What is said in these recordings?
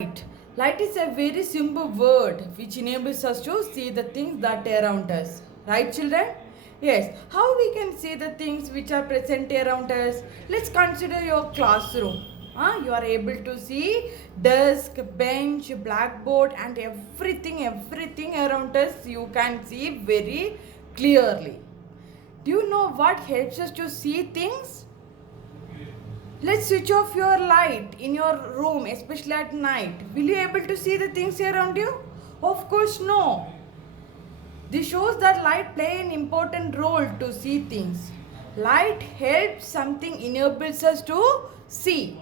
Light. Light is a very simple word which enables us to see the things that are around us. Right, children? Yes. How we can see the things which are present around us? Let's consider your classroom. You are able to see desk, bench, blackboard and everything around us you can see very clearly. Do you know what helps us to see things? Let's switch off your light in your room, especially at night. Will you able to see the things around you? Of course, no. This shows that light play an important role to see things. Light helps something enables us to see.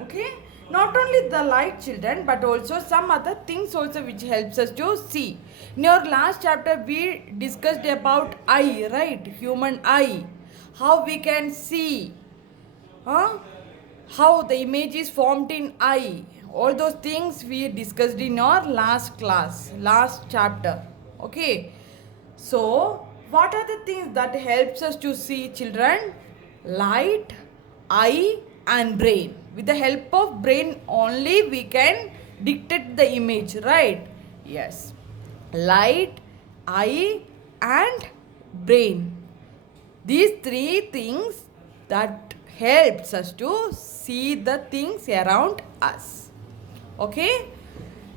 Okay? Not only the light, children, but also some other things also which helps us to see. In your last chapter, we discussed about eye, right? Human eye. How we can see. How the image is formed in eye. All those things we discussed in our last class, last chapter. Okay. So, what are the things that helps us to see, children? Light, eye and brain. With the help of brain only we can dictate the image, right? Yes. Light, eye and brain. These three things that helps us to see the things around us. Okay.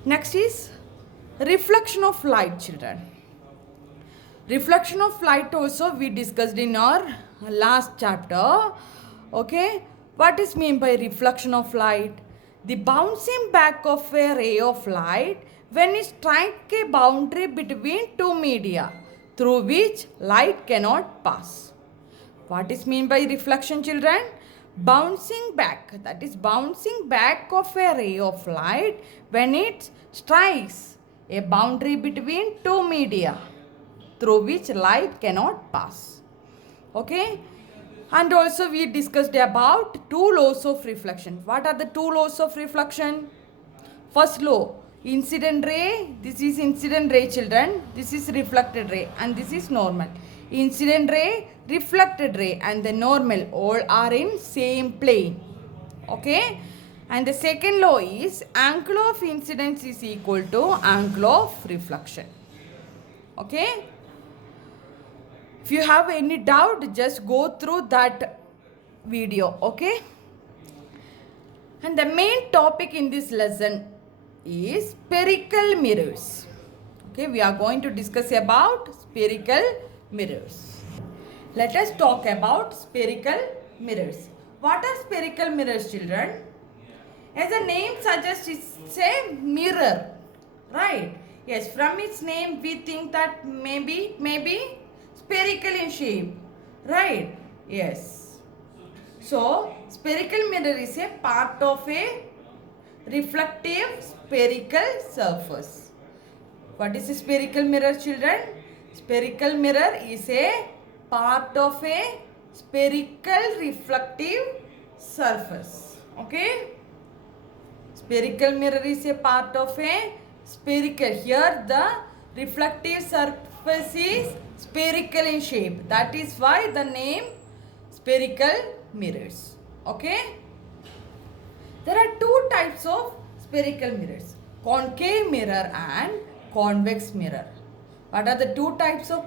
Next is reflection of light, children. Reflection of light also we discussed in our last chapter. Okay. What is meant by reflection of light? The bouncing back of a ray of light when it strikes a boundary between two media through which light cannot pass. What is mean by reflection, children? Bouncing back, that is bouncing back of a ray of light when it strikes a boundary between two media through which light cannot pass. Okay? And also we discussed about two laws of reflection. What are the two laws of reflection? First law, incident ray. This is incident ray, children. This is reflected ray and this is normal. Incident ray, reflected ray and the normal all are in same plane. Okay. And the second law is angle of incidence is equal to angle of reflection. Okay. If you have any doubt, just go through that video. Okay. And the main topic in this lesson is spherical mirrors. Okay. We are going to discuss about spherical mirrors. Let us talk about spherical mirrors. What are spherical mirrors, children? As the name suggests, it's a mirror, right? Yes, from its name we think that maybe spherical in shape, right? Yes. So, spherical mirror is a part of a reflective spherical surface. What is a spherical mirror, children? Spherical mirror is a part of a spherical reflective surface. Okay. Spherical mirror is a part of a spherical. Here the reflective surface is spherical in shape. That is why the name spherical mirrors. Okay. There are two types of spherical mirrors. Concave mirror and convex mirror. What are the two types of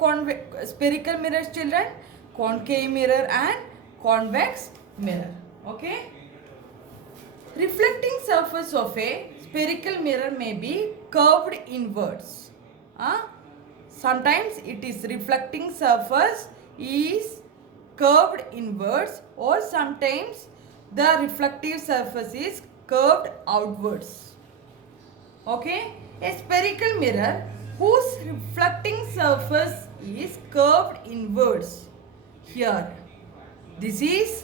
spherical mirrors, children? Concave mirror and convex mirror. Okay. Reflecting surface of a spherical mirror may be curved inwards. Sometimes it is reflecting surface is curved inwards or sometimes the reflective surface is curved outwards. Okay. A spherical mirror whose reflecting surface is curved inwards. Here, this is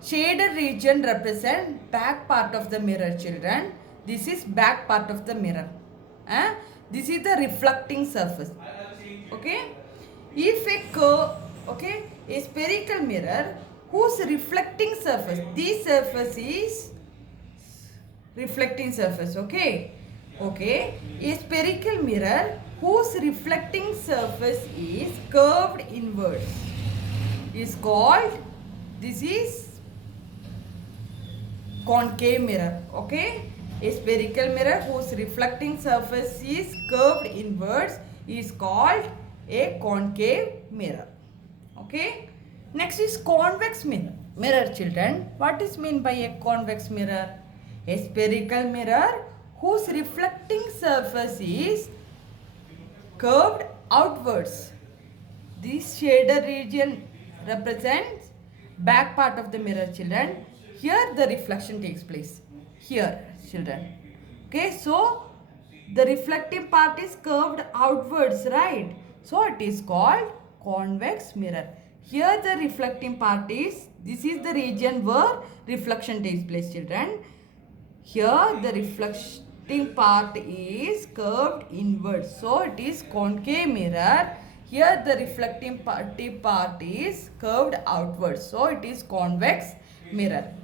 shaded region represent back part of the mirror, children. This is back part of the mirror. This is the reflecting surface. Okay. If a spherical mirror whose reflecting surface, this surface is reflecting surface. Okay. Okay. A spherical mirror whose reflecting surface is curved inwards is called, this is concave mirror. Okay. A spherical mirror whose reflecting surface is curved inwards is called a concave mirror. Okay. Next is convex mirror. Mirror, children. What is meant by a convex mirror? A spherical mirror whose reflecting surface is curved outwards. This shaded region represents back part of the mirror, children. Here the reflection takes place. Here, children. Okay, so the reflecting part is curved outwards, right? So it is called convex mirror. Here the reflecting part is, this is the region where reflection takes place, children. Here the reflecting part is curved inwards. So it is concave mirror. Here the reflecting part is curved outwards. So it is convex mirror.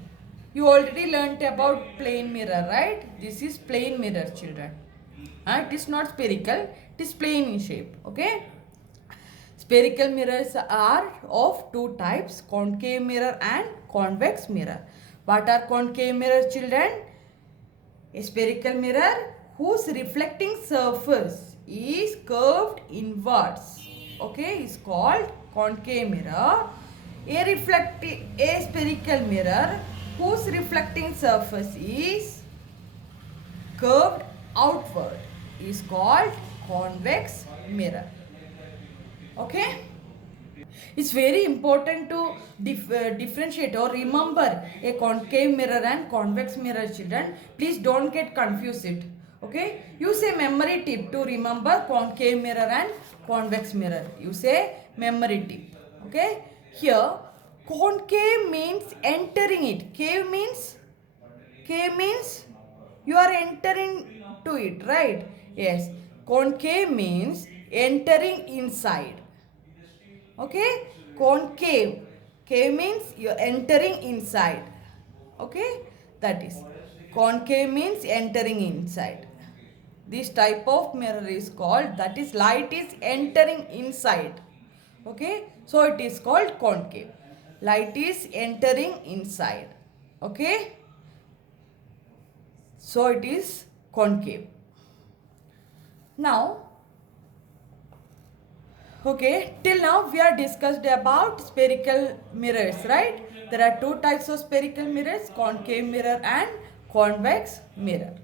You already learnt about plane mirror, right? This is plane mirror, children. It is not spherical, it is plane in shape. Okay. Spherical mirrors are of two types, concave mirror and convex mirror. What are concave mirrors, children? A spherical mirror whose reflecting surface is curved inwards, okay, is called concave mirror. A spherical mirror whose reflecting surface is curved outward is called convex mirror. Okay. It's very important to differentiate or remember a concave mirror and convex mirror, children. Please don't get confused it. Okay. Use a memory tip to remember concave mirror and convex mirror. Use a memory tip. Okay. Here concave means entering it. Cave means you are entering to it, right? Yes. Concave means entering inside. Okay, concave. Cave means you're entering inside. Okay, that is. Concave means entering inside. This type of mirror is called, that is, light is entering inside. Okay, so it is called concave. Light is entering inside. Okay, so it is concave. Now, okay, till now we are discussed about spherical mirrors, right? There are two types of spherical mirrors, concave mirror and convex mirror.